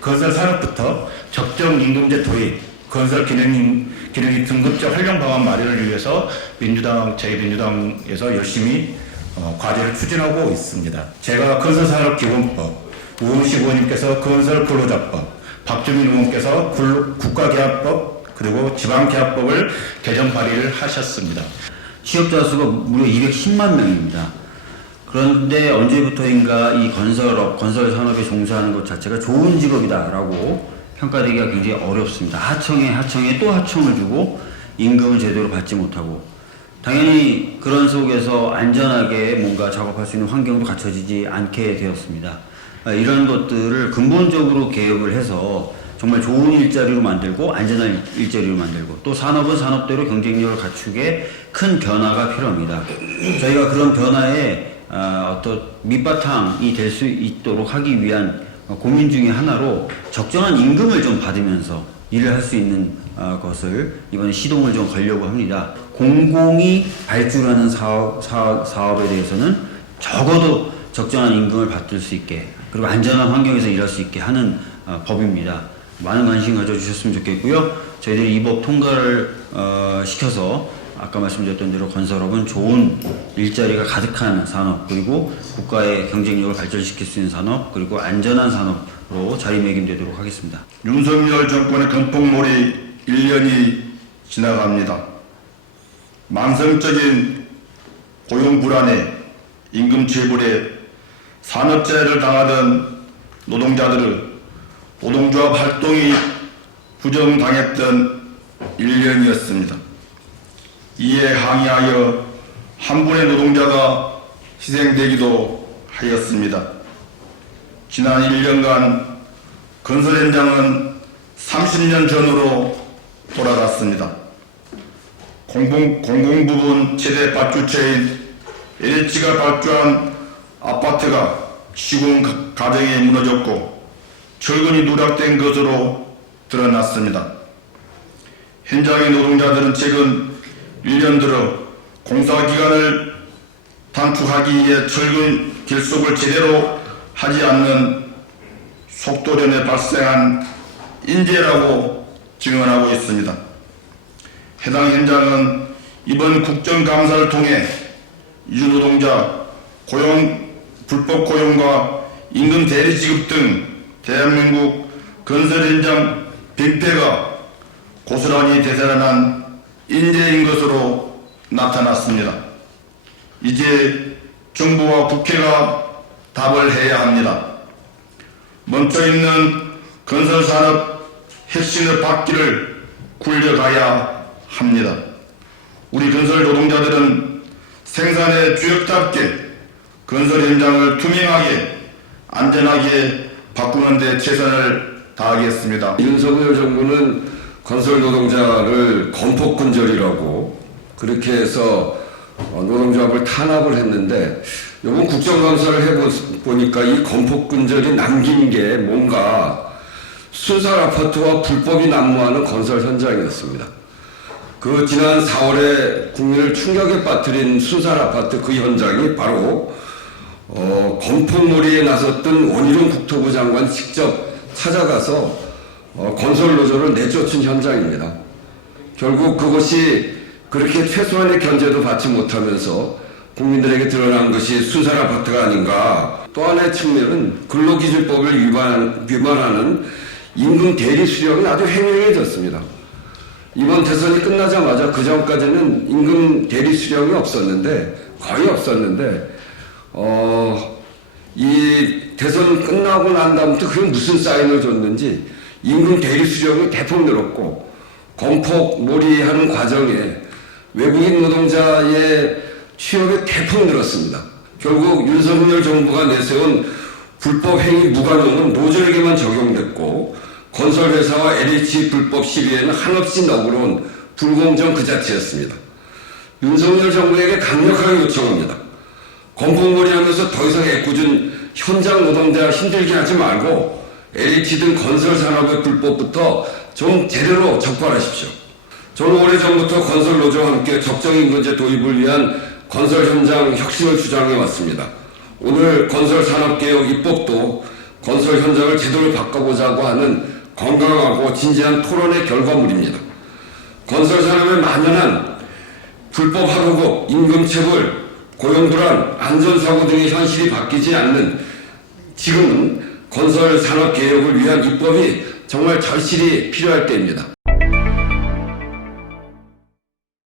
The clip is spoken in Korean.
건설 산업부터 적정 임금제 도입, 건설 기능이 등급제 활용 방안 마련을 위해서 저희 민주당에서 열심히 과제를 추진하고 있습니다. 제가 건설산업기본법, 우은식 의원님께서 건설근로자법, 박주민 의원께서 국가계약법 그리고 지방계약법을 개정 발의를 하셨습니다. 취업자 수가 무려 210만 명입니다. 그런데 언제부터인가 이 건설 산업에 종사하는 것 자체가 좋은 직업이다라고 평가되기가 굉장히 어렵습니다. 하청에 또 하청을 주고 임금을 제대로 받지 못하고, 당연히 그런 속에서 안전하게 뭔가 작업할 수 있는 환경도 갖춰지지 않게 되었습니다. 이런 것들을 근본적으로 개혁을 해서 정말 좋은 일자리로 만들고 안전한 일자리로 만들고, 또 산업은 산업대로 경쟁력을 갖추게 큰 변화가 필요합니다. 저희가 그런 변화에 어떤 밑바탕이 될 수 있도록 하기 위한 고민 중에 하나로 적정한 임금을 좀 받으면서 일을 할 수 있는 것을 이번에 시동을 좀 걸려고 합니다. 공공이 발주하는 사업에 대해서는 적어도 적정한 임금을 받을 수 있게, 그리고 안전한 환경에서 일할 수 있게 하는 법입니다. 많은 관심 가져주셨으면 좋겠고요. 저희들이 이 법 통과를 시켜서 아까 말씀드렸던 대로 건설업은 좋은 일자리가 가득한 산업, 그리고 국가의 경쟁력을 발전시킬 수 있는 산업, 그리고 안전한 산업으로 자리매김되도록 하겠습니다. 윤석열 정권의 건폭몰이 1년이 지나갑니다. 만성적인 고용 불안에 임금 체불에 산업재해를 당하던 노동자들을 노동조합 활동이 부정당했던 1년이었습니다. 이에 항의하여 한 분의 노동자가 희생되기도 하였습니다. 지난 1년간 건설 현장은 30년 전으로 돌아갔습니다. 공공부문 최대 발주처인 LH가 발주한 아파트가 시공 과정에 무너졌고 철근이 누락된 것으로 드러났습니다. 현장의 노동자들은 최근 1년 들어 공사기간을 단축하기 위해 철근 결속을 제대로 하지 않는 속도련에 발생한 인재라고 증언하고 있습니다. 해당 현장은 이번 국정감사를 통해 이주노동자 불법 고용과 임금 대리 지급 등 대한민국 건설 현장 빈폐가 고스란히 되살아난 인재인 것으로 나타났습니다. 이제 정부와 국회가 답을 해야 합니다. 멈춰있는 건설산업 혁신의 바퀴를 굴려가야 합니다. 우리 건설 노동자들은 생산의 주역답게 건설 현장을 투명하게 안전하게 바꾸는 데 최선을 다하겠습니다. 윤석열 정부는 건설 노동자를 건폭근절이라고 그렇게 해서 노동조합을 탄압을 했는데, 이번 국정감사를 해보니까 이 건폭근절이 남긴 게 뭔가 순살 아파트와 불법이 난무하는 건설 현장이었습니다. 그 지난 4월에 국민을 충격에 빠뜨린 순살 아파트 그 현장이 바로 건폭몰이에 나섰던 원희룡 국토부 장관 직접 찾아가서 건설 노조를 내쫓은 현장입니다. 결국 그것이 그렇게 최소한의 견제도 받지 못하면서 국민들에게 드러난 것이 순살 아파트가 아닌가. 또 하나의 측면은 근로기준법을 위반하는 임금 대리 수령이 아주 행해졌습니다. 이번 대선이 끝나자마자 그 전까지는 임금 대리 수령이 거의 없었는데 이 대선 끝나고 난 다음부터 그게 무슨 사인을 줬는지 임금 대리 수령이 대폭 늘었고, 건폭몰이하는 과정에 외국인 노동자의 취업이 대폭 늘었습니다. 결국 윤석열 정부가 내세운 불법 행위 무관용은 노조에게만 적용됐고, 건설회사와 LH 불법 시비에는 한없이 너그러운 불공정 그 자체였습니다. 윤석열 정부에게 강력하게 요청합니다. 건폭몰이 하면서 더 이상 애꿎은 현장 노동자 힘들게 하지 말고 LH 등 건설 산업의 불법부터 좀 제대로 적발하십시오. 저는 오래전부터 건설 노조와 함께 적정 임금제 도입을 위한 건설 현장 혁신을 주장해 왔습니다. 오늘 건설 산업개혁 입법도 건설 현장을 제대로 바꿔보자고 하는 건강하고 진지한 토론의 결과물입니다. 건설 산업에 만연한 불법 하루급, 임금체불, 고용불안, 안전사고 등의 현실이 바뀌지 않는 지금은 건설 산업 개혁을 위한 입법이 정말 절실히 필요할 때입니다.